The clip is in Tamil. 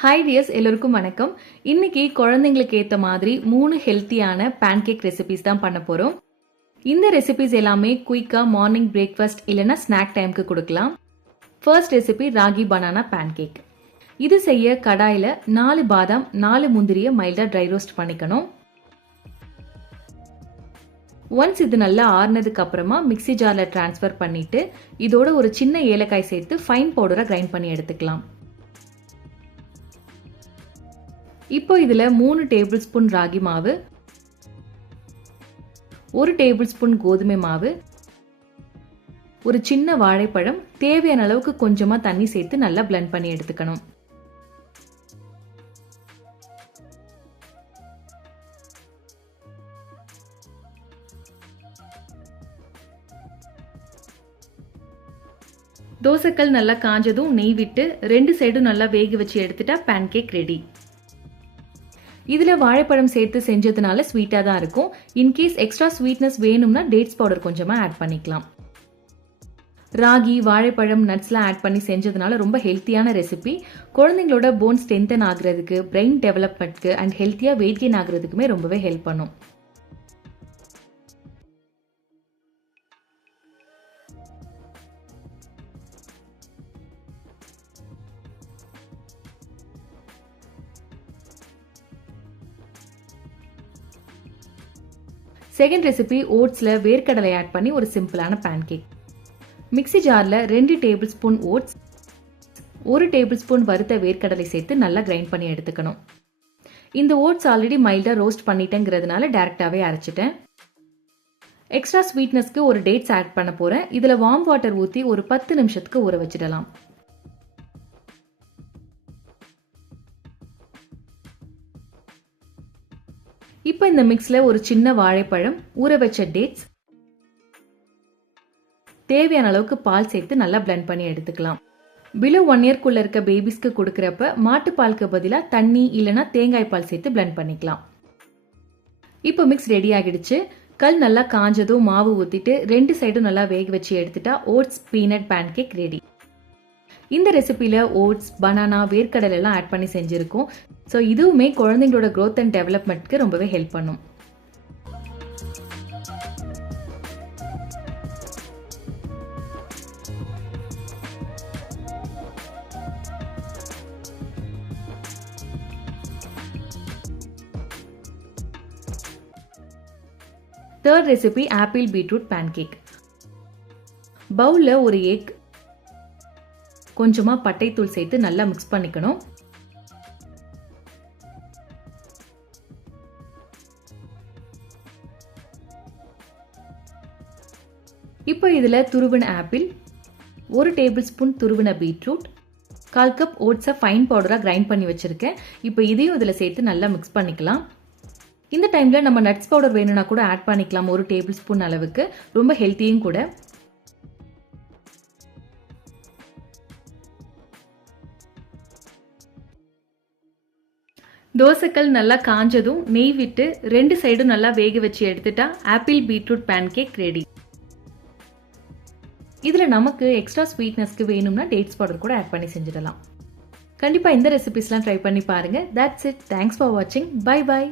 ஹாய் டியர்ஸ், எல்லோருக்கும் வணக்கம். இன்னைக்கு குழந்தைங்களுக்கு ஏற்ற மாதிரி 3 ஹெல்த்தியான பேன்கேக் ரெசிபிஸ் தான் பண்ண போறோம். இந்த ரெசிபிஸ் எல்லாமே குயிக்கா மார்னிங் பிரேக்ஃபாஸ்ட் இல்லைன்னா ஸ்நாக் டைமுக்கு கொடுக்கலாம். First recipe ragi banana pancake. இது செய்ய கடாயில் 4 பாதாம் 4 முந்திரியை மைல்டாக ட்ரை ரோஸ்ட் பண்ணிக்கணும். ஒன்ஸ் இது நல்லா ஆறுனதுக்கு அப்புறமா மிக்சி ஜாரில் டிரான்ஸ்ஃபர் பண்ணிட்டு இதோட ஒரு சின்ன ஏலக்காய் சேர்த்து ஃபைன் பவுடரை கிரைண்ட் பண்ணி எடுத்துக்கலாம். இப்போ இதில் 3 டேபிள் ஸ்பூன் ராகி மாவு, 1 டேபிள் ஸ்பூன் கோதுமை மாவு, ஒரு சின்ன வாழைப்பழம், தேவையான அளவுக்கு கொஞ்சமா தண்ணி சேர்த்து நல்லா பிளெண்ட் பண்ணி எடுத்துக்கணும். தோசைக்கல் நல்லா காஞ்சதும் நெய் விட்டு 2 சைடும் நல்லா வேக வச்சு எடுத்துட்டா பேன்கேக் ரெடி. இதில் வாழைப்பழம் சேர்த்து செஞ்சதுனால ஸ்வீட்டாக தான் இருக்கும். இன்கேஸ் எக்ஸ்ட்ரா ஸ்வீட்னஸ் வேணும்னா டேட்ஸ் பவுடர் கொஞ்சமாக ஆட் பண்ணிக்கலாம். ராகி, வாழைப்பழம், நட்ஸ்லாம் ஆட் பண்ணி செஞ்சதுனால ரொம்ப ஹெல்த்தியான ரெசிபி. குழந்தைங்களோட போன் ஸ்ட்ரென்தன் ஆகுறதுக்கு, பிரெயின் டெவலப்மெண்ட்க்கு அண்ட் ஹெல்த்தியாக வெயிட் கெயின் ஆகுறதுக்குமே ரொம்பவே ஹெல்ப் பண்ணும். செகண்ட் ரெசிபி ஓட்ஸில் வேர்க்கடலை ஆட் பண்ணி ஒரு சிம்பிளான பேன்கேக். மிக்சி ஜாரில் 2 table spoon oats, 1 table spoon வறுத்த வேர்க்கடலை சேர்த்து நல்லா கிரைண்ட் பண்ணி எடுத்துக்கணும். இந்த ஓட்ஸ் ஆல்ரெடி மைல்டாக ரோஸ்ட் பண்ணிட்டேங்கிறதுனால டேரெக்டாகவே அரைச்சிட்டேன். எக்ஸ்ட்ரா ஸ்வீட்னஸ்க்கு ஒரு டேட்ஸ் ஆட் பண்ண போகிறேன். இதில் வார்ம் வாட்டர் ஊற்றி ஒரு 10 நிமிஷத்துக்கு ஊற வச்சிடலாம். இப்போ இந்த மிக்ஸில் ஒரு சின்ன வாழைப்பழம், ஊற வச்ச டேட்ஸ், தேவையான அளவுக்கு பால் சேர்த்து நல்லா பிளெண்ட் பண்ணி எடுத்துக்கலாம். பிலோ 1 இயர்க்குள்ள இருக்க பேபிஸ்க்கு கொடுக்குறப்ப மாட்டுப்பாலுக்கு பதிலாக தண்ணி இல்லைன்னா தேங்காய் பால் சேர்த்து பிளெண்ட் பண்ணிக்கலாம். இப்போ மிக்ஸ் ரெடி ஆகிடுச்சு. கல் நல்லா காஞ்சதும் மாவு ஊற்றிட்டு 2 சைடும் நல்லா வேக வச்சு எடுத்துட்டா ஓட்ஸ் பீனட் பேன்கேக் ரெடி. இந்த ரெசிபியில் ஓட்ஸ், பனானா, வேர்க்கடலை எல்லாம் ஆட் பண்ணி செஞ்சுருக்கோம். ஸோ இதுவுமே குழந்தைங்களோட க்ரோத் அண்ட் டெவலப்மெண்ட்க்கு ரொம்பவே ஹெல்ப் பண்ணும். Third recipe apple beetroot pancake. பவுலில் ஒரு எக், கொஞ்சமாக பட்டைத்தூள் சேர்த்து நல்லா மிக்ஸ் பண்ணிக்கணும். இப்போ இதில் துருவின ஆப்பிள், 1 டேபிள் ஸ்பூன் துருவின பீட்ரூட், 1/4 கப் ஓட்ஸை ஃபைன் பவுடராக கிரைண்ட் பண்ணி வச்சுருக்கேன். இப்போ இதையும் இதில் சேர்த்து நல்லா மிக்ஸ் பண்ணிக்கலாம். இந்த டைமில் நம்ம நட்ஸ் பவுடர் வேணும்னா கூட ஆட் பண்ணிக்கலாம், 1 டேபிள் ஸ்பூன் அளவுக்கு. ரொம்ப ஹெல்த்தியும் கூட. தோசைக்கல் நல்லா காஞ்சதும் நெய் விட்டு 2 சைடும் நல்லா வேக வச்சு எடுத்துட்டா ஆப்பிள் பீட்ரூட் பேன்கேக் ரெடி. இதில் நமக்கு எக்ஸ்ட்ரா ஸ்வீட்னஸ்க்கு வேணும்னா டேட்ஸ் பவுடர் கூட ஆட் பண்ணி செஞ்சிடலாம். கண்டிப்பாக இந்த ரெசிபிஸ்லாம் ட்ரை பண்ணி பாருங்க. That's it. தேங்க்ஸ் ஃபார் வாட்சிங். Bye by.